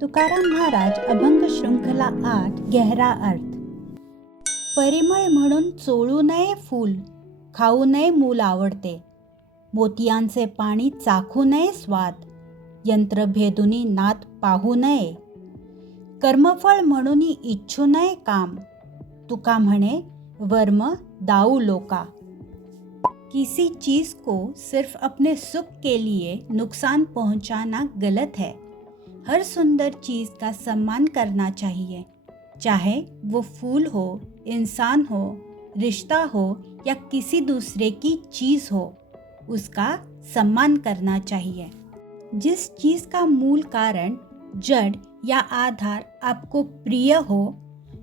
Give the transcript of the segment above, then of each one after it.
तुकाराम महाराज अभंग श्रृंखला 8 गहरा अर्थ. परिमळ म्हणून चोळू नये फूल, खाऊ नये मूल आवडते. मोतियांचे पाणी चाखू नये स्वाद, यंत्र भेदुनी नात पाहू नये. कर्मफळ म्हणून इच्छू नये काम, तुका म्हणे वर्म दाऊ लोका. किसी चीज को सिर्फ अपने सुख के लिए नुकसान पहुंचाना गलत है. हर सुंदर चीज का सम्मान करना चाहिए, चाहे वो फूल हो, इंसान हो, रिश्ता हो या किसी दूसरे की चीज हो, उसका सम्मान करना चाहिए. जिस चीज का मूल कारण, जड़ या आधार आपको प्रिय हो,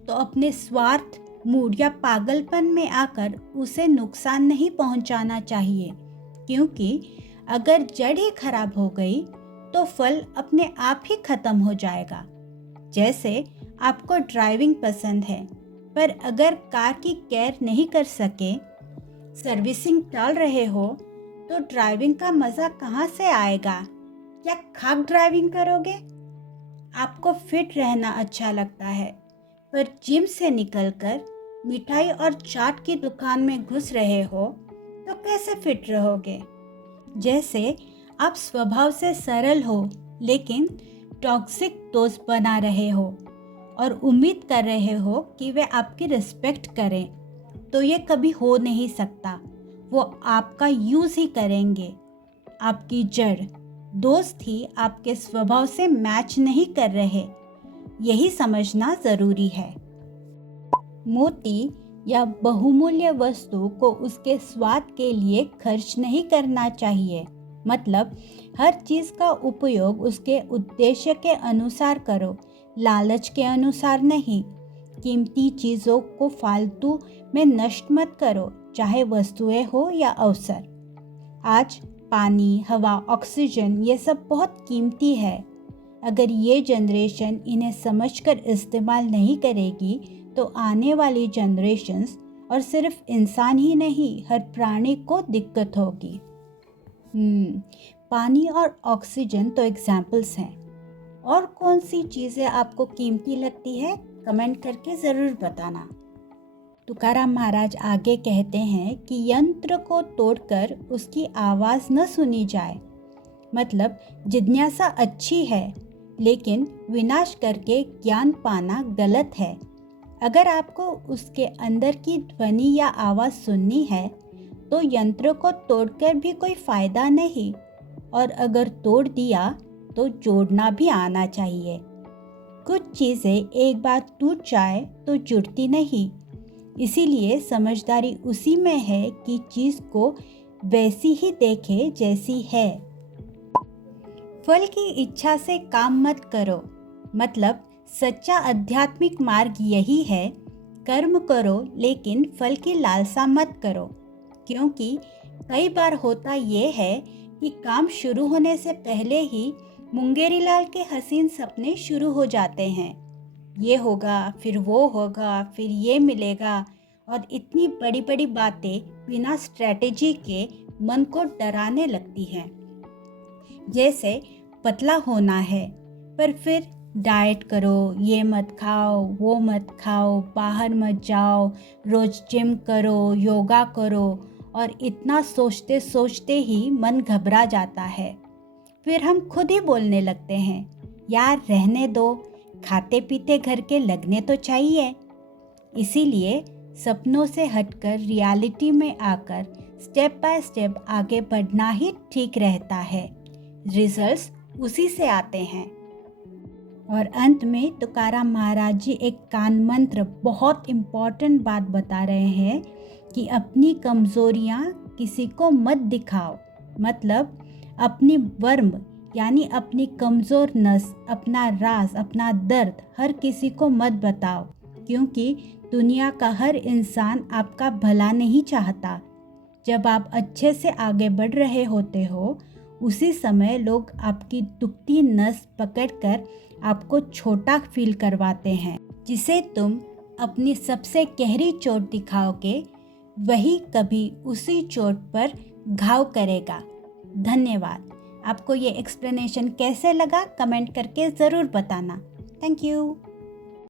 तो अपने स्वार्थ, मूड या पागलपन में आकर उसे नुकसान नहीं पहुंचाना चाहिए, क्योंकि अगर जड़ ही खराब हो गई तो फल अपने आप ही खत्म हो जाएगा. जैसे आपको ड्राइविंग पसंद है, पर अगर कार की केयर नहीं कर सके, सर्विसिंग टाल रहे हो, तो ड्राइविंग का मज़ा कहाँ से आएगा? क्या खाक ड्राइविंग करोगे? आपको फिट रहना अच्छा लगता है, पर जिम से निकलकर मिठाई और चाट की दुकान में घुस रहे हो, तो कैसे फिट रहोगे? जैसे आप स्वभाव से सरल हो, लेकिन टॉक्सिक दोस्त बना रहे हो और उम्मीद कर रहे हो कि वे आपकी रिस्पेक्ट करें, तो ये कभी हो नहीं सकता. वो आपका यूज़ ही करेंगे. आपकी जड़, दोस्त ही आपके स्वभाव से मैच नहीं कर रहे, यही समझना ज़रूरी है. मोती या बहुमूल्य वस्तु को उसके स्वाद के लिए खर्च नहीं करना चाहिए. मतलब हर चीज़ का उपयोग उसके उद्देश्य के अनुसार करो, लालच के अनुसार नहीं. कीमती चीज़ों को फालतू में नष्ट मत करो, चाहे वस्तुएं हो या अवसर. आज पानी, हवा, ऑक्सीजन ये सब बहुत कीमती है. अगर ये जनरेशन इन्हें समझकर इस्तेमाल नहीं करेगी, तो आने वाली जनरेशन्स, और सिर्फ इंसान ही नहीं, हर प्राणी को दिक्कत होगी. पानी और ऑक्सीजन तो एग्जाम्पल्स हैं. और कौन सी चीज़ें आपको कीमती लगती है, कमेंट करके ज़रूर बताना. तुकाराम महाराज आगे कहते हैं कि यंत्र को तोड़कर उसकी आवाज़ न सुनी जाए. मतलब जिज्ञासा अच्छी है, लेकिन विनाश करके ज्ञान पाना गलत है. अगर आपको उसके अंदर की ध्वनि या आवाज़ सुननी है, तो यंत्र को तोड़कर भी कोई फ़ायदा नहीं, और अगर तोड़ दिया तो जोड़ना भी आना चाहिए. कुछ चीज़ें एक बार टूट जाए तो जुड़ती नहीं. इसीलिए समझदारी उसी में है कि चीज़ को वैसी ही देखे जैसी है. फल की इच्छा से काम मत करो. मतलब सच्चा आध्यात्मिक मार्ग यही है, कर्म करो लेकिन फल की लालसा मत करो. क्योंकि कई बार होता ये है कि काम शुरू होने से पहले ही मुंगेरी लाल के हसीन सपने शुरू हो जाते हैं. ये होगा, फिर वो होगा, फिर ये मिलेगा, और इतनी बड़ी बड़ी बातें बिना स्ट्रैटेजी के मन को डराने लगती हैं. जैसे पतला होना है, पर फिर डाइट करो, ये मत खाओ, वो मत खाओ, बाहर मत जाओ, रोज़ जिम करो, योगा करो, और इतना सोचते सोचते ही मन घबरा जाता है. फिर हम खुद ही बोलने लगते हैं, यार रहने दो, खाते पीते घर के लगने तो चाहिए. इसीलिए सपनों से हटकर रियलिटी में आकर स्टेप बाय स्टेप आगे बढ़ना ही ठीक रहता है. रिजल्ट्स उसी से आते हैं. और अंत में तुकाराम महाराज जी एक कान मंत्र, बहुत इम्पॉर्टेंट बात बता रहे हैं कि अपनी कमज़ोरियाँ किसी को मत दिखाओ. मतलब अपनी वर्म यानी अपनी कमज़ोर नस, अपना राज, अपना दर्द हर किसी को मत बताओ, क्योंकि दुनिया का हर इंसान आपका भला नहीं चाहता. जब आप अच्छे से आगे बढ़ रहे होते हो, उसी समय लोग आपकी दुखती नस पकड़कर आपको छोटा फील करवाते हैं. जिसे तुम अपनी सबसे गहरी चोट दिखाओगे, वही कभी उसी चोट पर घाव करेगा. धन्यवाद. आपको ये एक्सप्लेनेशन कैसे लगा कमेंट करके ज़रूर बताना। Thank you.